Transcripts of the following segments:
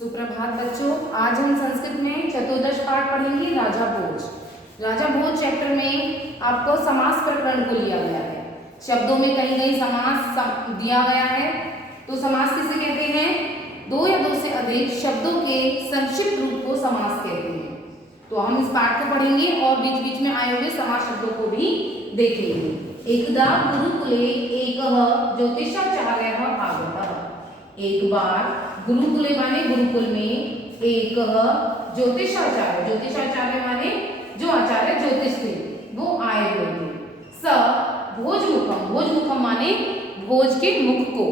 सुप्रभात बच्चों, आज हम संस्कृत में चतुर्दश पाठ पढ़ेंगे राजा भोज। राजा भोज चैप्टर में आपको समास प्रकरण को लिया गया है। शब्दों में कहीं कहीं समास दिया गया है। तो समास किसे कहते हैं? दो या दो से अधिक शब्दों के संक्षिप्त रूप को समास कहते हैं। तो हम इस पाठ को पढ़ेंगे और बीच बीच में आए हुए समास शब्दों को भी देखेंगे। एकदा गुरुकुले एकः ज्योतिषाचार्यः आगतः। एक बार गुरुकुले माने गुरुकुल में एक ज्योतिषाचार्य, ज्योतिषाचार्य माने जो आचार्य ज्योतिष थे वो आए हुए थे। स भोजमुखम, भोजमुखम माने भोज के मुख को,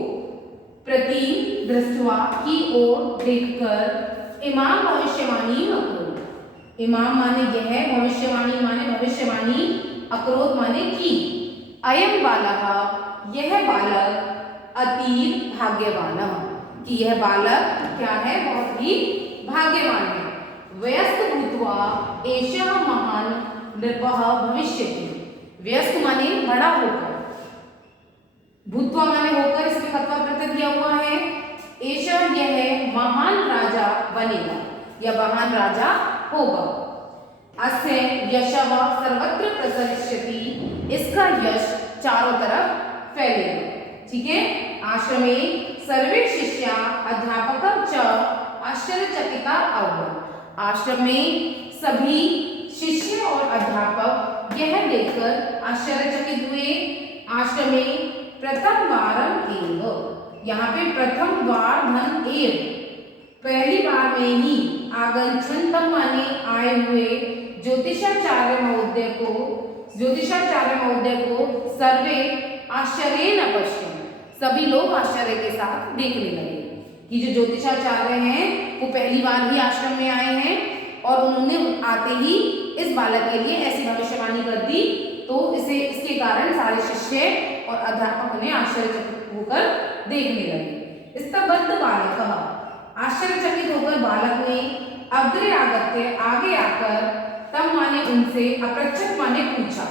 प्रति दृष्टवा की ओर देखकर इमाम भविष्यवाणी अक्रोध। इमाम माने यह, भविष्यवाणी माने भविष्यवाणी, अक्रोध माने की। अयम बालः, यह बालक अतीव भाग्यवान, कि यह बालक क्या है? बहुत ही भाग्यवान है। व्यस्त भूत्वा एषः महान नृपः भविष्यति। व्यस्त माने बड़ा होकर, भूत्वा माने होकर, इसमें कर्ता प्रत्यय दिया हुआ है। एषः यह महान राजा बनेगा या महान राजा होगा। अस्य यशः सर्वत्र प्रसरिष्यति, इसका यश चारों तरफ फैलेगा। ठीक है। आश्रमे सर्वे शिष्या अध्यापक च आश्चर्यचकिता अभवन्। आश्रम में सभी शिष्य और अध्यापक यह देखकर आश्चर्यचकित हुए। आश्रम में प्रथम वारम एव, यहाँ पे प्रथम वार धन एव, पहली बार में ही आगच्छन्तम माने आए हुए ज्योतिषाचार्य महोदय को सर्वे आश्चर्येण पश्यन्, सभी लोग आश्चर्य के साथ देखने लगे कि जो ज्योतिषाचार्य हैं वो पहली बार ही आश्रम में आए हैं और उन्होंने आते ही इस बालक के लिए ऐसी भविष्यवाणी कर दी। तो इसके कारण सारे शिष्य और अध्यापक उन्हें आश्चर्यचकित होकर देखने लगे। स्तब्ध बालकः, आश्चर्यचकित होकर बालक ने अग्रे आगत्य, आगे आकर, तब माने उनसे, अपृच्छत् माने पूछा,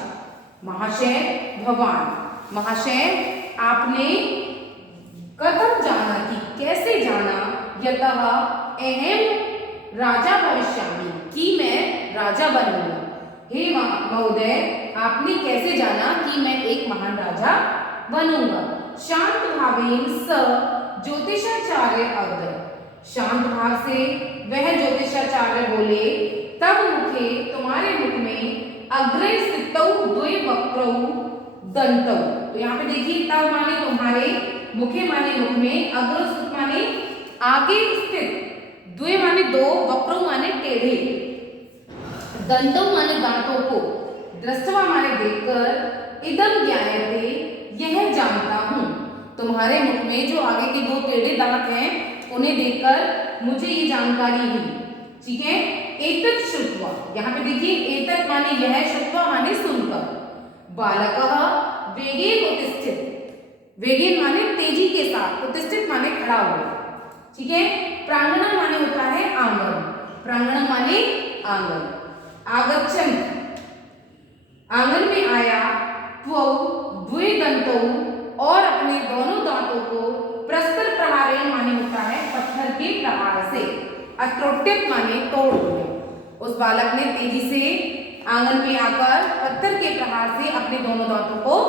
महाशय भवान, महाशय आपने कथम जाना, कि कैसे जाना, यतः अहम राजा भविष्यामि, कि मैं राजा बनूंगा। हे महोदय, आपने कैसे जाना कि मैं एक महान राजा बनूंगा? शांत भावेन स ज्योतिषाचार्य अवदत्, शांत भाव से वह ज्योतिषाचार्य बोले, तब मुखे, तुम्हारे मुख में, अग्रे स्थितौ द्वे वक्त्रौ दंतौ। तो यहाँ पे देखिए, तब माने तुम्हारे, मुखे माने मुख में, अग्र स्थित माने आगे स्थित, द्वे माने दो, वक्त्रौ माने टेढ़े, दंतौ माने दांतों को, दृष्टवा माने देखकर, इदम ज्ञायते, यह जानता हूँ। तुम्हारे मुख में जो आगे के दो टेढ़े दांत हैं उन्हें देखकर मुझे ये जानकारी हुई। ठीक है। एतत् श्रुत्वा, यहाँ पे देखिए, एतत् माने यह, श्रुत्वा माने सुनकर, बालकः वेगेन उत्तिष्ठत्, वेगेन माने तेजी के साथ, उत्तिष्ठत् माने खड़ा हुआ। ठीक है। प्रांगणम माने होता है आंगन, प्रांगणम माने आंगन। आगच्छन्, आंगन में आया, त्वौ द्वे दंतौ, और अपने दोनों दांतों को, प्रस्तर प्रहारेण माने होता है पत्थर के प्रहार से, अत्रोट्यत माने तोड़ दिया। उस बालक ने तेजी से आंगन में आकर पत्थर के प्रहार से अपने दोनों दांतों को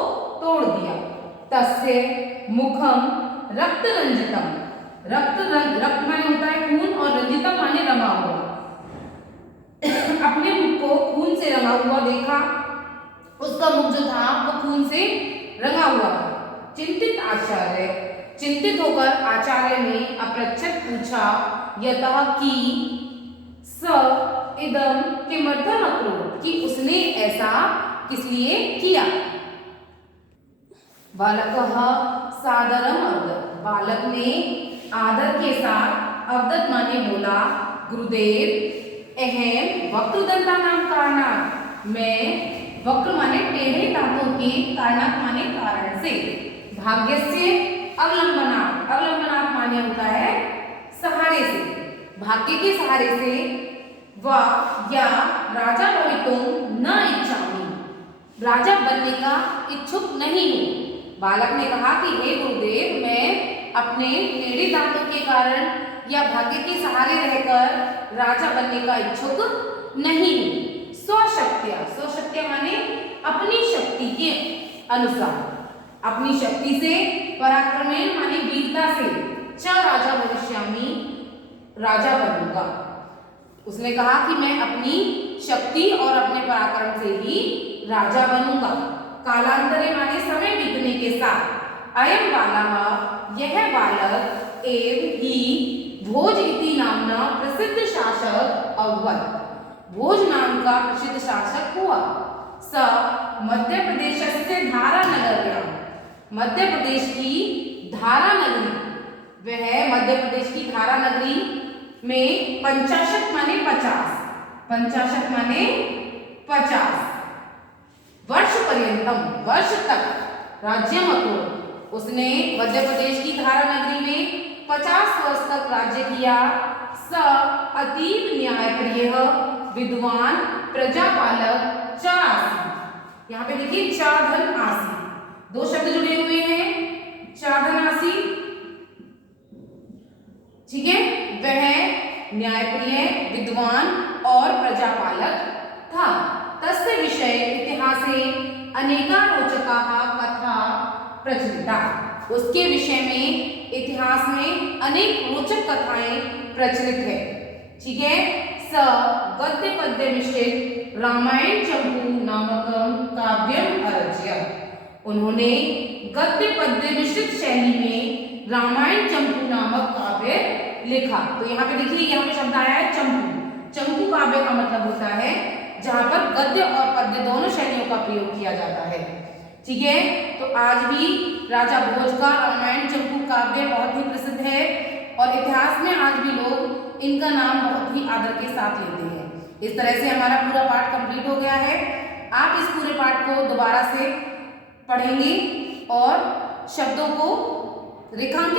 तोड़ दिया। तस्य मुखम रक्त रंजितम, रक्त माने होता है खून, और रंजितम माने रंगा हुआ। अपने मुख को खून से रंगा हुआ देखा, उसका मुख जो था वो खून से रंगा हुआ था। चिंतित आचार्य, चिंतित होकर आचार्य ने अपृच्छत् पूछा, यतः कि स इदम किमर्थम अकरोत्, कि उसने ऐसा किस लिए किया। बालकः सादरम अवदत्, बालक ने आदर के साथ अवदत् माने बोला, गुरुदेव अहम वक्रदंता नाम कारणात्, मैं, वक्र माने टेढ़े दांतों के, कारणात् माने कारण से, भाग्यस्य अवलंबनात्, अवलंबनात् माने होता है सहारे से, भाग्य के सहारे से, व या राजा भवितुम न इच्छामि, राजा बनने का इच्छुक नहीं हूँ। बालक ने कहा कि हे गुरुदेव, मैं अपने टेढ़े दांतों के कारण या भाग्य के सहारे रहकर राजा बनने का इच्छुक नहीं हूँ। स्वशक्त्या माने अपनी शक्ति के अनुसार, अपनी शक्ति से, पराक्रमेण माने वीरता से, च राजा भविष्यामि राजा बनूंगा। उसने कहा कि मैं अपनी शक्ति और अपने पराक्रम से ही राजा बनूंगा। कालांतरे माने समय बीतने के साथ, अयम बालः यह बालक एव ही भोज इति नामना प्रसिद्ध शासक अभवत्, भोज नाम का प्रसिद्ध शासक हुआ। स मध्य प्रदेश से धारा नगर्यां, मध्य प्रदेश की धारा नगरी, वह मध्य प्रदेश की धारा नगरी में 50 माने 50, 50 माने 50 वर्ष पर्यंतम, वर्ष तक राज्यम अकुर्वत्, उसने मध्य प्रदेश की धारा नगरी में 50 वर्ष तक राज्य किया। स अतीव न्यायप्रिय विद्वान प्रजापालक च आसीत्, यहाँ पे देखिए च धन आसी, दो शब्द जुड़े हुए हैं, च धन आसी, ठीक है। वह न्यायप्रिय विद्वान और प्रजापालक था। तस्य विषय इतिहासे अनेका रोचकाः कथा प्रचलिता, उसके विषय में इतिहास में अनेक रोचक कथाएं प्रचलित है, ठीक है। स गद्य पद्य मिश्रित रामायण चंपू नामकम काव्यम अरच्य, उन्होंने गद्य पद्य मिश्रित शैली में रामायण चंपू नामक काव्य लिखा। तो यहाँ पे देखिए, यहाँ पे शब्द आया है चंपू। चंपू काव्य का मतलब होता है जहाँ पर गद्य और पद्य दोनों शैलियों का प्रयोग किया जाता है, ठीक है। तो आज भी राजा भोज का रामायण चंपू काव्य बहुत ही प्रसिद्ध है और इतिहास में आज भी लोग इनका नाम बहुत ही आदर के साथ लेते हैं। इस तरह से हमारा पूरा पाठ कंप्लीट हो गया है। आप इस पूरे पाठ को दोबारा से पढ़ेंगे और शब्दों को रेखांकित